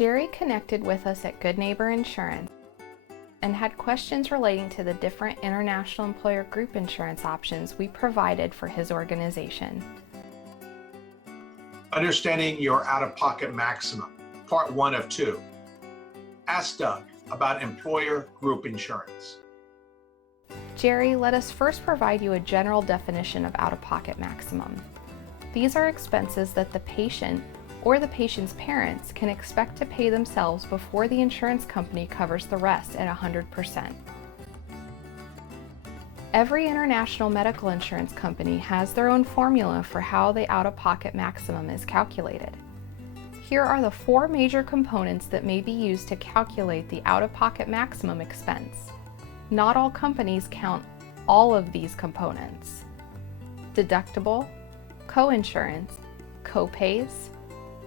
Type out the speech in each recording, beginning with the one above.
Jerry connected with us at Good Neighbor Insurance and had questions relating to the different international employer group insurance options we provided for his organization. Understanding your out-of-pocket maximum, part 1 of 2. Ask Doug about employer group insurance. Jerry, let us first provide you a general definition of out-of-pocket maximum. These are expenses that the patient or the patient's parents can expect to pay themselves before the insurance company covers the rest at 100%. Every international medical insurance company has their own formula for how the out-of-pocket maximum is calculated. Here are the 4 major components that may be used to calculate the out-of-pocket maximum expense. Not all companies count all of these components: deductible, coinsurance, copays,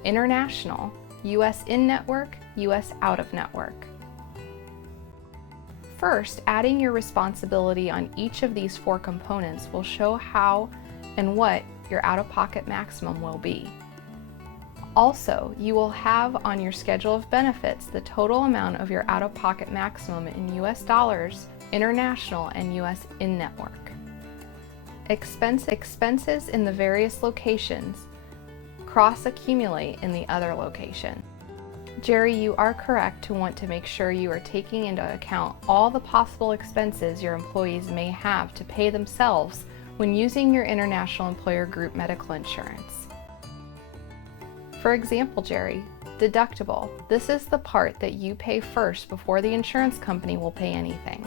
international, U.S. in-network, U.S. out-of-network. First, adding your responsibility on each of these 4 components will show how and what your out-of-pocket maximum will be. Also, you will have on your schedule of benefits the total amount of your out-of-pocket maximum in U.S. dollars, international, and U.S. in-network. Expenses in the various locations cross-accumulate in the other location. Jerry, you are correct to want to make sure you are taking into account all the possible expenses your employees may have to pay themselves when using your international employer group medical insurance. For example, Jerry, deductible. This is the part that you pay first before the insurance company will pay anything.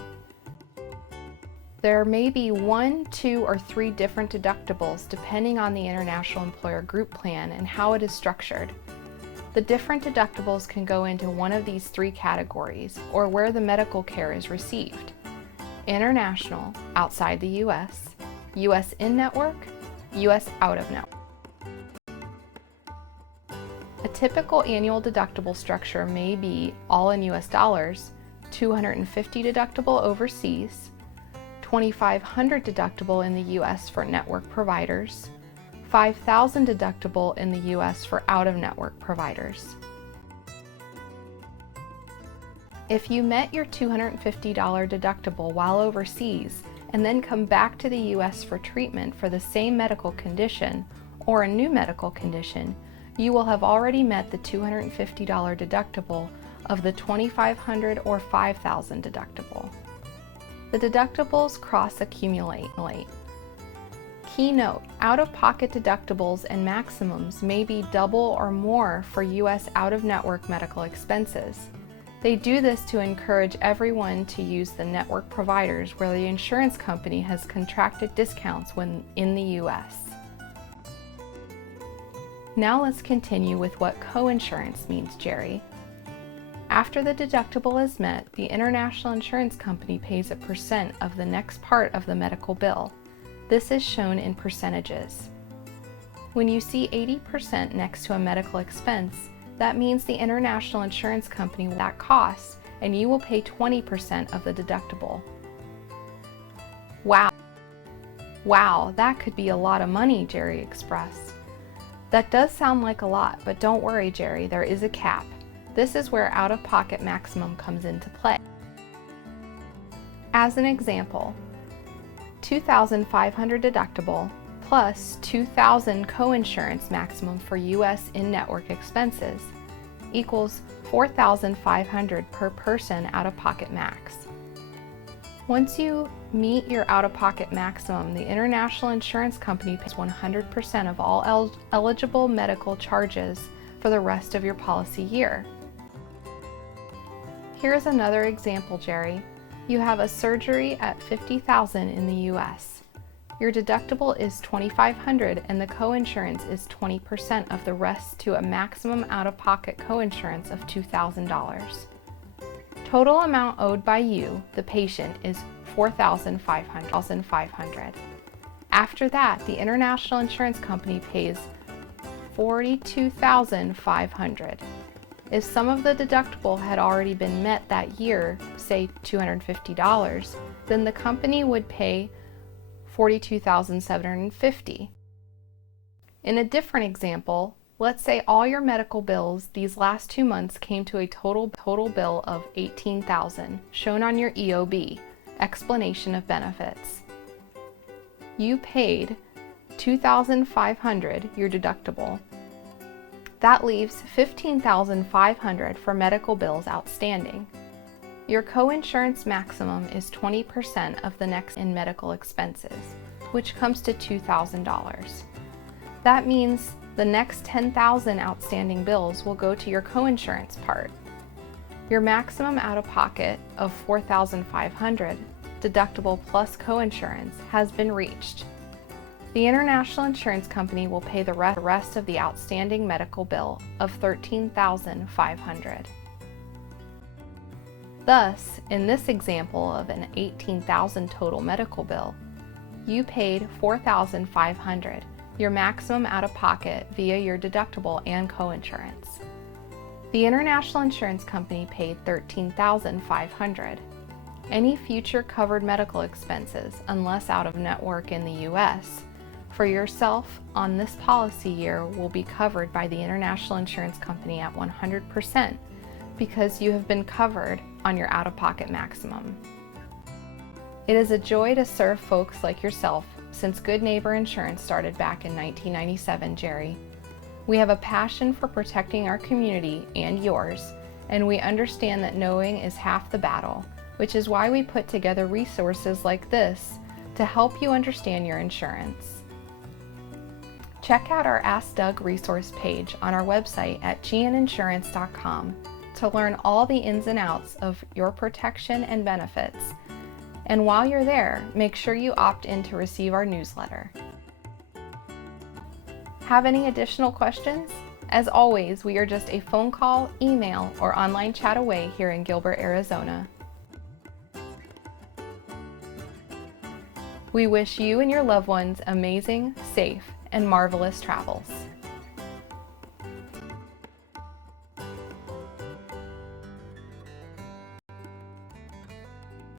There may be 1, 2, or 3 different deductibles depending on the international employer group plan and how it is structured. The different deductibles can go into one of these 3 categories, or where the medical care is received: international, outside the U.S., U.S. in-network, U.S. out-of-network. A typical annual deductible structure may be all in U.S. dollars, $250 deductible overseas, $2,500 deductible in the U.S. for network providers, $5,000 deductible in the U.S. for out-of-network providers. If you met your $250 deductible while overseas and then come back to the U.S. for treatment for the same medical condition or a new medical condition, you will have already met the $250 deductible of the $2,500 or $5,000 deductible. The deductibles cross-accumulate. Key note: out-of-pocket deductibles and maximums may be double or more for U.S. out-of-network medical expenses. They do this to encourage everyone to use the network providers where the insurance company has contracted discounts when in the U.S. Now let's continue with what coinsurance means, Jerry. After the deductible is met, the international insurance company pays a % of the next part of the medical bill. This is shown in percentages. When you see 80% next to a medical expense, that means the international insurance company will that cost, and you will pay 20% of the deductible. Wow, that could be a lot of money, Jerry expressed. That does sound like a lot, but don't worry, Jerry, there is a cap. This is where out-of-pocket maximum comes into play. As an example, $2,500 deductible plus $2,000 coinsurance maximum for U.S. in-network expenses equals $4,500 per person out-of-pocket max. Once you meet your out-of-pocket maximum, the international insurance company pays 100% of all eligible medical charges for the rest of your policy year. Here's another example, Jerry. You have a surgery at $50,000 in the U.S. Your deductible is $2,500 and the coinsurance is 20% of the rest to a maximum out-of-pocket coinsurance of $2,000. Total amount owed by you, the patient, is $4,500. After that, the international insurance company pays $42,500. If some of the deductible had already been met that year, say $250, then the company would pay $42,750. In a different example, Let's say all your medical bills these last 2 months came to a total bill of $18,000, shown on your EOB, explanation of benefits. You paid $2,500, your deductible. That leaves $15,500 for medical bills outstanding. Your coinsurance maximum is 20% of the next in medical expenses, which comes to $2,000. That means the next 10,000 outstanding bills will go to your coinsurance part. Your maximum out-of-pocket of $4,500, deductible plus coinsurance, has been reached. The International Insurance Company will pay the rest of the outstanding medical bill of $13,500. Thus, in this example of an $18,000 total medical bill, you paid $4,500, your maximum out-of-pocket via your deductible and coinsurance. The International Insurance Company paid $13,500. Any future covered medical expenses, unless out of network in the U.S., for yourself on this policy year will be covered by the International Insurance Company at 100% because you have been covered on your out-of-pocket maximum. It is a joy to serve folks like yourself since Good Neighbor Insurance started back in 1997, Jerry. We have a passion for protecting our community and yours, and we understand that knowing is half the battle, which is why we put together resources like this to help you understand your insurance. Check out our Ask Doug resource page on our website at gninsurance.com to learn all the ins and outs of your protection and benefits. And while you're there, make sure you opt in to receive our newsletter. Have any additional questions? As always, we are just a phone call, email, or online chat away here in Gilbert, Arizona. We wish you and your loved ones amazing, safe, and marvelous travels.